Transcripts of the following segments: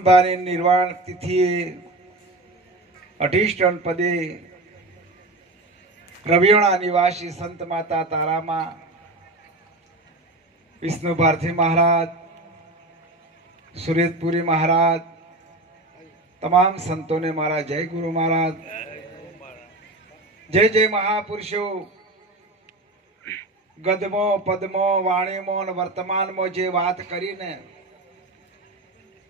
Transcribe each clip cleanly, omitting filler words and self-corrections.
ભારે નિર્વાણ તિથિએ અધિષ્ઠાન પદે રવિયોણા નિવાસી સંત માતા તારામાં વિષ્ણુ ભારતી મહારાજ, સુરેશપુરી મહારાજ, તમામ સંતોને મારા જય ગુરુ મહારાજ. જય જય મહાપુરુષો. ગદમો પદમો વાણીમો અને વર્તમાનમાં જે વાત કરીને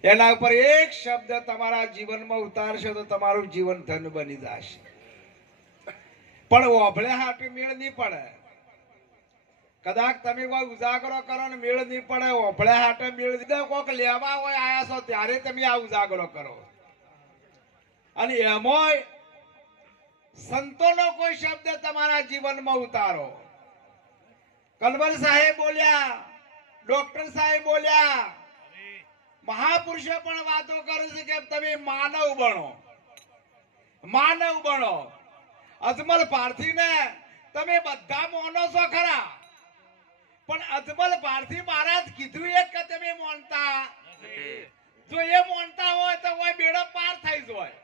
એના ઉપર એક શબ્દ તમારા જીવનમાં ઉતારશો તો તમારું જીવન ધન બની જશે. પણ ઓભળે હાટે મેળ નહીં પડે. કદાચ તમે કોઈ ઉજાગરો કરો ને મેળ નહીં પડે, ઓભળે હાટે મેળ દીધો કોક લેવા હોય આયા છો ત્યારે તમે આ ઉજાગરો કરો. અને એમાંય સંતોનો કોઈ શબ્દ તમારા જીવનમાં ઉતારો. કલવર સાહેબ બોલ્યા, ડોક્ટર સાહેબ બોલ્યા, મહાપુરુષો પણ વાતો કરે છે કે તમે માનવ બનો, માનવ બનો. અજમલ પારથી ને તમે બધા માનો છો ખરા, પણ અજમલ પારથી મહારાજ કીધું એક કે તમે માનતા. જો એ માનતા હોય તો કોઈ બેડો પાર થઈ જાય,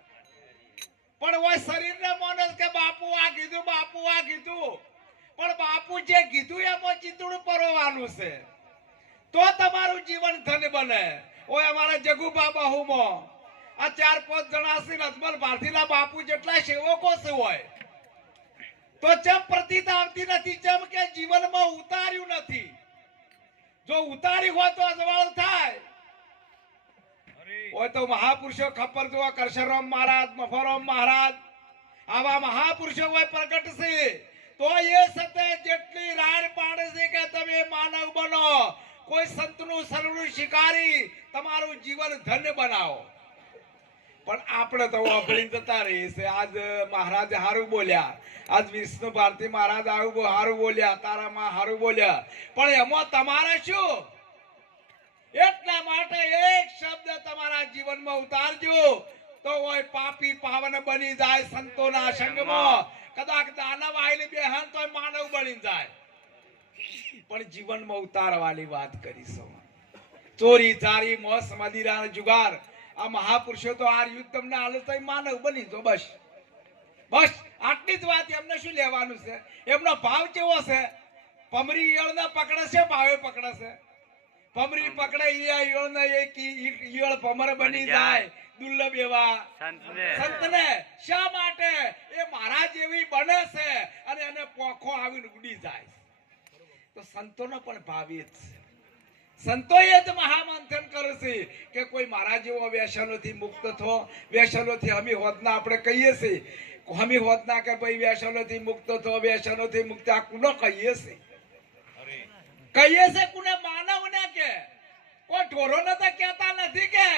પણ ઓય શરીરને માનો કે બાપુ આ કીધું, બાપુ આ કીધું. પણ બાપુ જે કીધું એમાં ચિતડું પરોવાનું છે તો તમારું જીવન ધન બને. ઓય અમારા જગુબા બાહુમાં આ 4-5 જણા છે અજમલ ભારતીના બાપુ જેટલા સેવકો છે હોય તો ચમ પ્રતીત આવતી નથી, ચમ કે જીવનમાં ઉતાર્યું નથી. જો ઉતારી હોય તો અજવાળ થાય. હોય તો મહાપુરુષો ખબર જોવા કરશનરામ મહારાજ, મફરામ મહારાજ, આવા મહાપુરુષો હોય પ્રગટ છે તો એ સતે જેટલી રાડ પાડે છે કે તમે માનવ બનો, કોઈ સંતનું શરણું શિકારી તમારું જીવન ધન્ય બનાવો. પણ આપણે તો અભળી જતા રહી છે. આજ મહારાજ હારું બોલ્યા, આજ વિષ્ણુ ભારતી મહારાજ હારું બોલ્યા, તારામાં હારું બોલ્યા, પણ એમાં તમારે શું? એટલા માટે એક શબ્દ તમારા જીવનમાં ઉતારજો તો ઓય પાપી પાવન બની જાય સંતોના સંગમાં. કદાચ દાનવ આઈલી બેહન તો માનવ બની જાય. પણ જીવનમાં ઉતારવાની વાત કરીશું. ચોરી ચારી મોસ મદિરા જુગાર આ મહાપુરુષો તો આ યુદ્ધ તમને આલે તો માનવ બની જો. બસ બસ આટલી જ વાત. એમને શું લેવાનું છે? એમનો ભાવ કેવો છે? પમરી ઈયળને પકડે છે, ભાવે પકડે છે. પમરી પકડે ઈયળને એક ઈયળ પમર બની જાય. દુર્લભ એવા સંતને શા માટે એ મારા જેવી બને છે અને એને પોખો આવીને ઉડી જાય. તો સંતોનો પણ ભાવ એ જ છે. સંતોએ જ મહામંથન કરે છે કે કોઈ મારા જેવો વ્યસનોથી મુક્ત થો. વ્યસનોથી હમી હોદના આપણે કહીએ છીએ, હમી હોદના કે ભાઈ વ્યસનોથી મુક્ત થો, વ્યસનોથી મુક્ત. આ કુનો કહીએ છીએ? કહીએ છે કુને? માનવને કે કોઈ ઢોરોને તો કહેતા નથી કે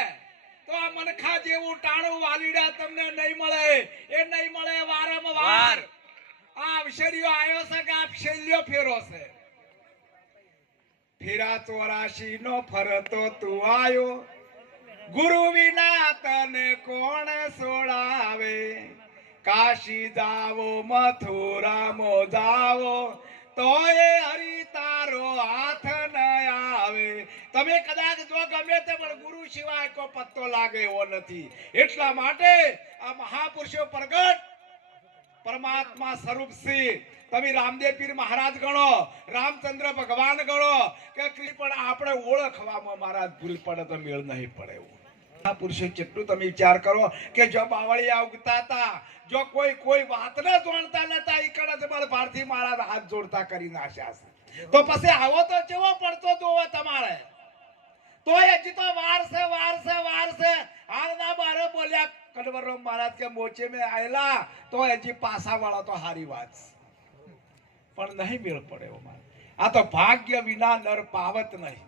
તો આ મનખા જેવું ટાણું વાલીડા તમને નહીં મળે, એ નહીં મળે વારંવાર. આ અવસરીઓ આવ્યો છે કે આ શૈલ્યો ફેરો છે. ફેરા 84 નો ફરતો તું આયો, ગુરુ વિના તને કોણ સોડાવે. કાશી જાવો મથુરામો જાવો તોય હરી તારો હાથ ન આવે. તમે કદાચ જો ગમે તે પણ ગુરુ સિવાય કોઈ પત્તો લાગે એવો નથી. એટલા માટે આ મહાપુરુષો પ્રગટ પરમાત્મા સ્વરૂપ છે. તમે રામદેવ પીર મહારાજ ગણો, રામચંદ્ર ભગવાન ગણો કે પણ આપણે ઓળખવામાં મહારાજ ભૂલ પડે તો મેળ નહીં પડે. એવું આ પુરુષો જેટલું તમે વિચાર કરો કે જો બાવળિયા ઉગતા હતા, જો કોઈ વાતને જોણતા નતા, ઈ કડે તમારે ભારતી મહારાજ હાથ જોડતા કરી નાખ્યા છે. તો પછી આવો તો કેવો પડતો જોવો તમારે. તો હજી તો વાર છે, વાર છે, વાર છે. હાલના બારે બોલ્યા કડવરરામ મહારાજ કે મોચે મેં આયેલા તો હજી પાસા વાળા તો હારી વાત છે. પણ નહીં મેળ પડે. આ તો ભાગ્ય વિના નર પાવત નહીં.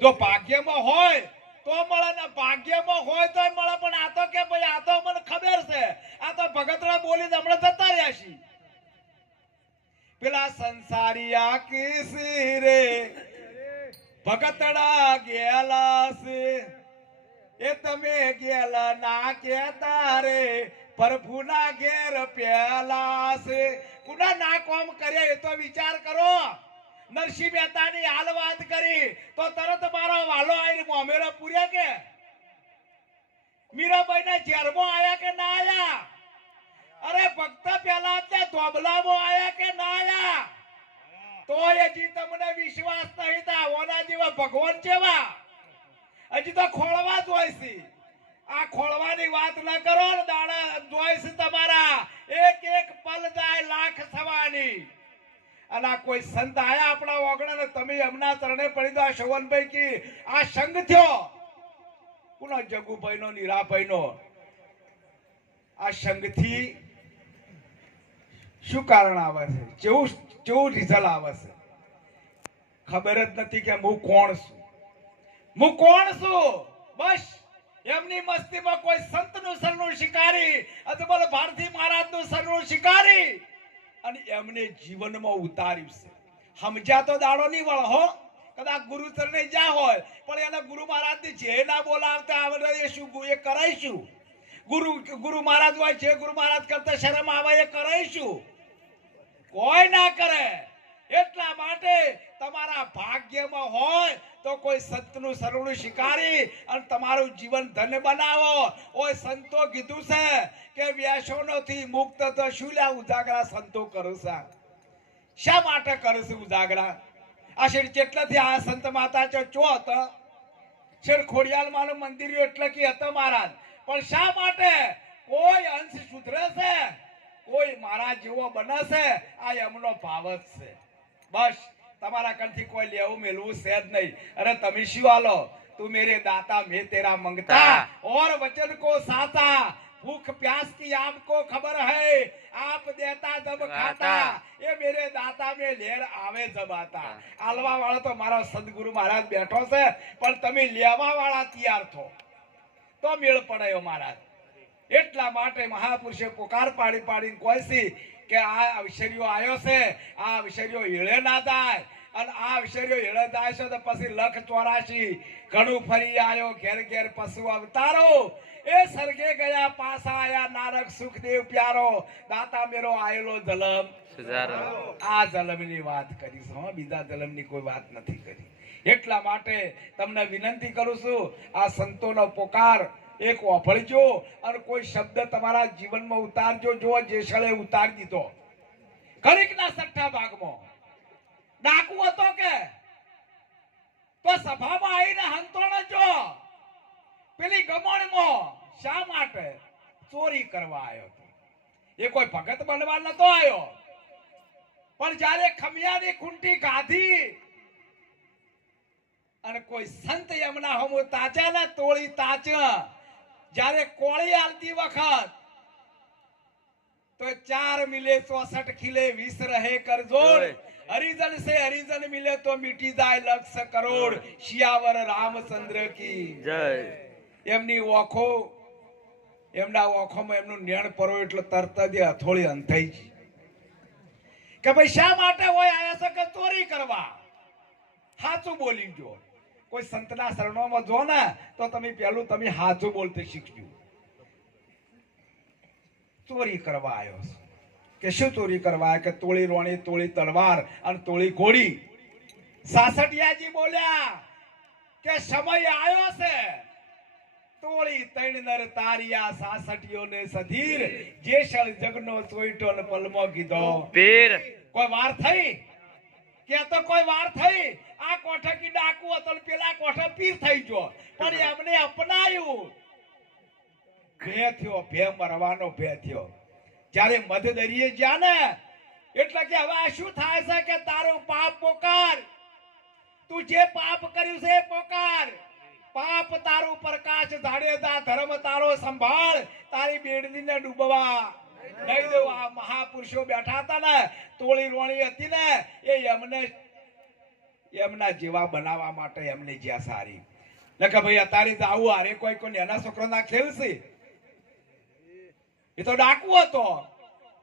જો ભાગ્યમાં હોય તો મળે ને ભાગ્યમાં હોય તો મળે. પણ આ તો કે ભાઈ આ તો મને ખબર છે, આ તો ભગતડા બોલી હમણાં જતા રહ્યા છીએ. પેલા સંસારિયા કિસી રે ભગતડા ગેલા છે, એ તમે ગેલા ના કેતા રે પ્રભુના ઘેર પેલા છે. કુના ના કોમ કરે એ તો વિચાર કરો. નરસિંહ મહેતાની હાલ વાત કરી તો તરત મારો વાલો આવીને મોમેરો પૂર્યા કે મીરાબાઈ ના જેરમાં આયા કે ના આયા? અરે ભક્ત પેલા ત્યાં ધોબલામાં આયા કે ના આયા? તોય હજી તમને વિશ્વાસ નહીં થા ઓના જેવા ભગવાન જેવા હજી તો ખોળવા જ હોય છે. આ ખોળવાની વાત ન કરો ને દાડા જોઈ છે તમારા એક એક પલ જાય લાખ સવાની. અને આ કોઈ સંત આયા આપણા ઓગણા ને તમે એમના ચરણે પડી દો. આ શોવનભાઈ કી આ સંગ થયો કોનો? જગુભાઈ નો, નીરાભાઈ નો. આ સંગથી શું કારણ આવે છે? કેવું રિઝલ્ટ આવે છે? ખબર જ નથી કે હું કોણ છું. હું કોણ છું? બસ એમની મસ્તીમાં કોઈ સંતનું સરનું શિકારી અથવા ભારતી મહારાજનું સરનું શિકારી અને એમને જીવનમાં ઉતાર્યું છે. સમજ્યા તો દાડો નહીં વળ હો. કદાચ ગુરુ ચરણે જા હોય પણ એને ગુરુ મહારાજને જે ના બોલાવતા આવડે એ શું એ કરાઈશું. ગુરુ મહારાજ હોય છે, ગુરુ મહારાજ કરતા શરમ આવે એ કરાઈશું. કોઈ ના કરે. એટલા માટે તમારા ભાગ્યમાં હોય તો કોઈ સંતનું સરણું શિકારી અને તમારું જીવન ધન્ય બનાવો. ઓય સંતો કીધું છે કે વ્યસનોથી મુક્ત તો શું લ્યા ઉજાગરા સંતો કરું છે? શા માટે કરું છું ઉજાગરા? આ શેર કેટલાથી આ સંત માતા ચો હતા? શેર ખોડિયાલ માનું મંદિર એટલે કે હતો મહારાજ. પણ શા માટે? કોઈ અંશ સુધરે છે, કોઈ મારા જેવો બને છે. આ એમનો ભાવ જ છે. બસ તમારા કંઠી કોઈ લેવું મેલવું છે જ નહીં. અરે તમે શું હાલો? તું મેરે દાતા મેં તેરા મંગતા और वचन को साता भूख प्यास की आपको खबर है आप देता जब खाता ये मेरे दाता में લેર આવે જબ આતા. આલવા વાળો તો મારો સદગુરુ મહારાજ બેઠો છે પણ તમે લેવા વાળા તૈયાર થો તો મેળ પડાયો મહારાજ. એટલા માટે મહાપુરુષે પોકાર પાડી પાડીને કોઈ કે આ અવસરીઓ આવ્યો છે, આ અવસરીઓ હેળે ના જાય. અને આ અવસરીઓ હેળે જાય છે તો પછી 184 ઘણું ફરી આવ્યો ઘેર ઘેર પશુ અવતારો. એ સરગે ગયા પાછા આયા નારક સુખદેવ પ્યારો દાતા મેરો આયેલો જલમ સુધારો. આ જલમની વાત કરી છે, બીજા જલમની કોઈ વાત નથી કરી. એટલા માટે તમને વિનંતી કરું છું આ સંતોનો પોકાર એક ઓફળજો અને કોઈ શબ્દ તમારા જીવનમાં ઉતારજો. જો જેસળે ઉતારી દીધો ઘડીકના સઠ્ઠા ભાગમાં ડાકુ હતો કે તો સભામાં આવીને હંતોણ જો પેલી ગમણમાં શા માટે ચોરી કરવા આવ્યો હતો? એ કોઈ ભગત બનવા નતો આવ્યો. પણ જ્યારે ખમિયાની ખૂંટી ગાધી અને કોઈ સંત એમના હમો તાચા ના તોળી તાચા જ્યારે કોળી આલતી વખત તો 4 મિલે 64 ખીલે 20 રહે કરજોડ. હરિજન સે હરિજન મિલે તો મિટી જાય લક્ષ કરોડ. શિયાવર રામચંદ્ર કી જય. એમની ઓખો એમના ઓખોમાં એમનું નેણ પરો એટલે તરત જ હથોળી અંધાઈ ગઈ કે ભાઈ શા માટે હોય આયા છે કે ચોરી કરવા? સાચું બોલી જો. કોઈ સંતના શરણોમાં જો ને તો તમે પેલું તમે હાચું બોલતે શીખજો. ચોરી કરવા આવ્યો કે શું ચોરી કરવા? કે તોળી રોણી, તોળી તલવાર અને તોળી ઘોડી. સાસઠિયાજી બોલ્યા કે સમય આવ્યો છે તોળી તૈણ નર તારિયા સાસઠિયોને સધીર જેસળ જગનો ચોઈટો ને પલમો કીધો પીર. કોઈ વાર થઈ કે તો કોઈ વાર થઈ? આ કોઠા કી ડાકુ હતો પેલા કોઠા પીર થઈ ગયો પણ એમને અપનાયું. ભે થયો, ભે મરવાનો ભે થયો. જ્યારે મધદરિયે જ્યાં ને એટલે કે હવે શું થાય છે કે તારું પાપ પોકાર. તું જે પાપ કર્યું છે પોકાર. પાપ તારું પ્રકાશ ધાડેતા ધર્મ તારો સંભાળ. તારી બેડલીને ડૂબવા નહીં દો. આ મહાપુરુષો બેઠા હતા ને તોળી રોણી હતી ને એ એમને એમના જેવા બનાવવા માટે એમને જ્યાં સારી ને કે ભાઈ અત્યારે તો આવું હારે કોઈ એના છોકરાના ખેલ છે. એ તો ડાકુ હતો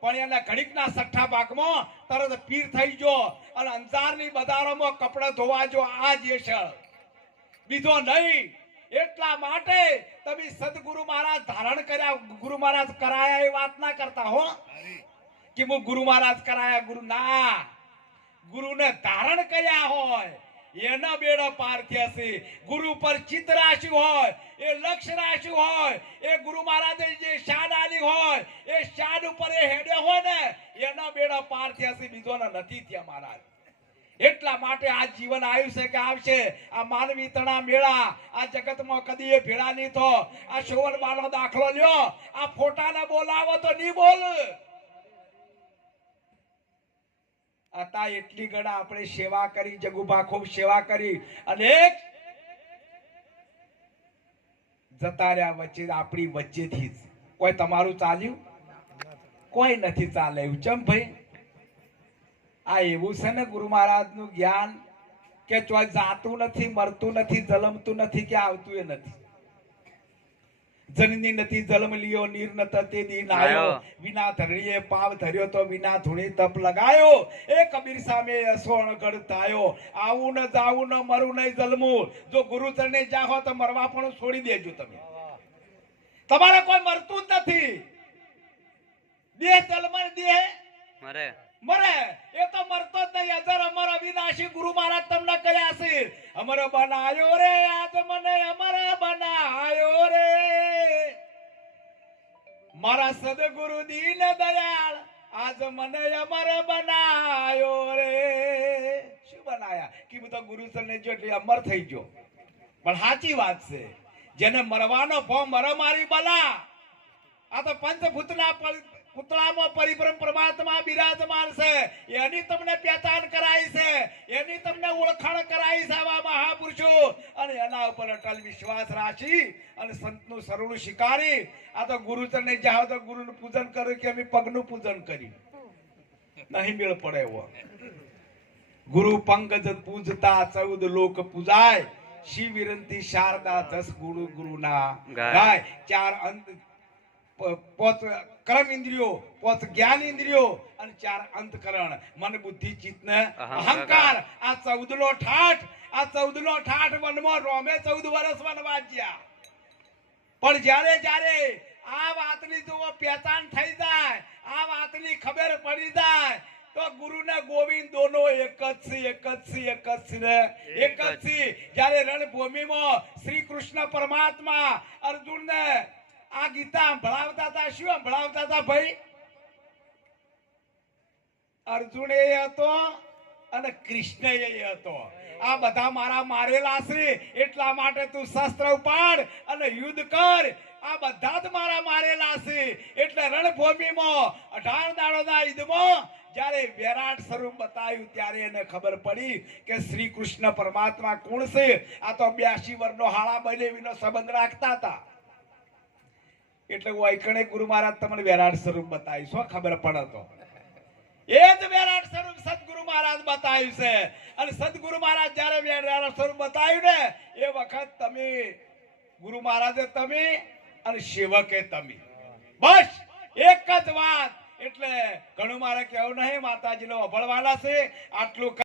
પણ એના ઘડીકના સઠ્ઠા ભાગમાં તરત પીર થઈ ગયો અને અંજારની બજારોમાં કપડા ધોવા જો આ જે છે બીજો નહીં. એટલા માટે તમે સદગુરુ મહારાજ ધારણ કર્યા, ગુરુ મહારાજ કરાયા એ વાત ના કરતા હો કે હું ગુરુ મહારાજ કરાયા. ગુરુ ના, ગુરુને ધારણ કર્યા હોય એના બેડા પાર થયા છે. ગુરુ પર ચિત્ત રાખ્યું હોય, એ લક્ષ્ય રાખ્યું હોય, એ ગુરુ મહારાજે જે શાન આલી હોય, એ શાન ઉપર એ હેડ્યો હોય ને, એના બેડા પાર થયા છે, બીજોના નથી થયા મહારાજ. એટલા માટે આ જીવન આવ્યું છે કે આવશે. આ માનવી તણા મેળા આ જગતમાં કદી એ ભેળા નહીં થો. આ શોવરબાનો દાખલો લ્યો, આ ફોટાને બોલાવો તો નહીં બોલ. હતા એટલી ગણા આપણે સેવા કરી, જગુભા ખૂબ સેવા કરી, અને જતા રહ્યા વચ્ચે, આપણી વચ્ચેથી જ કોઈ તમારું ચાલ્યું? કોઈ નથી ચાલ્યું. ચમ ભાઈ? આ એવું છે ને ગુરુ મહારાજ નું જ્ઞાન કે ચોય જાતું નથી, મરતું નથી, જલમતું નથી, કે આવતું એ નથી. જનની નથી જન્મ લિયો, નીર ન તતે દી નાયો, વિના ધરણીએ પાવ ધર્યો તો વિના ધૂણી તપ લગાયો. એ કબીર સામે અસોણ ગઢ થાયો, આવું ન જાવું ન મરું નહીં જલમું. જો ગુરુ ચરણે જાહો તો મરવા પણ છોડી દેજો. તમે તમારે કોઈ મરતું જ નથી. દેહ જલમ દેહ મરે મરે, એ તો મરતો જ નહીં. અજર અમર અવિનાશી ગુરુ મહારાજ તમને કયા છે, અમર બનાયો રે આજ મને, અમર બનાયો રે મારા સદગુરુ દીન દયાળ, આજ મને અમર બનાયો રે. શું બનાયા? કે બધા ગુરુ ચરણે જો એટલે અમર થઈ ગયો. પણ સાચી વાત છે, જેને મરવાનો ભો મર મારી બલા. આ તો પંચભૂતના પુતળામાં પરિબ્રહ્મ પરમાત્મા બિરાજમાન છે, એની તમને પહેચાન કરાઈ છે, એની તમને ઓળખાણ કરાઈ છે આવા મહાપુરુષો. અને એના ઉપર અટલ વિશ્વાસ રાખી અને સંતનું સરળ શિકારી. આ તો ગુરુચરણે જાઓ તો ગુરુનું પૂજન કર્યું કે અમે પગનું પૂજન કર્યું, નહીં મેળ પડે એવો. ગુરુ પંકજ પૂજતા 14 લોક પૂજાય, શિવ વિરંતી શારદા 10 ગુરુ ગુરુના ગાય. 4 અંત, 5 કર્મ ઇન્દ્રિયો, 5 જ્ઞાન ઇન્દ્રિયો, અને 4 અંતકરણ, મન બુદ્ધિ ચિત્ત ને અહંકાર. આ 14 લો ઠાઠ, આ 14 લો ઠાઠ વનમાં રોમે 14 વર્ષ વનવાસ જ્યાં. પણ જ્યારે જ્યારે આ વાતની જો પહેચાન થઈ જાય, આ વાતની ખબર પડી જાય તો ગુરુ ને ગોવિંદ દોનો એક જ છે, એક જ છે, એક જ છે ને એક જ છે. જ્યારે રણભૂમિમાં શ્રી કૃષ્ણ પરમાત્મા અર્જુન ને આ ગીતા સંભળાવતા હતા, શું સંભળાવતા હતા ભાઈ? અર્જુન એ હતો અને કૃષ્ણ એ હતો. આ બધા મારા મારેલા છે, એટલા માટે તું શસ્ત્ર ઉપાડ અને યુદ્ધ કર. આ બધા જ મારા મારેલા છે. એટલે રણભૂમિમાં 18 દાડોના યુદ્ધમાં જ્યારે વિરાટ સ્વરૂપ બતાવ્યું ત્યારે એને ખબર પડી કે શ્રી કૃષ્ણ પરમાત્મા કોણ છે. આ તો 82 વર્ષનો હાળા બનેવીનો સંબંધ રાખતા હતા. એટલે વાયકણે ગુરુ મહારાજ તમને વિરાટ સ્વરૂપ બતાવ્યું. શું ખબર પડે? તો એ જ વિરાટ સ્વરૂપ સદગુરુ મહારાજ બતાવ્યું છે. અને સદગુરુ મહારાજ જ્યારે વિરાટ સ્વરૂપ બતાવ્યું ને, એ વખત તમે ગુરુ મહારાજે તમે અને સેવકે તમે, બસ એક જ વાત. એટલે ઘણું મારે કહેવું નહીં, માતાજીનો અભળવાના છે. આટલું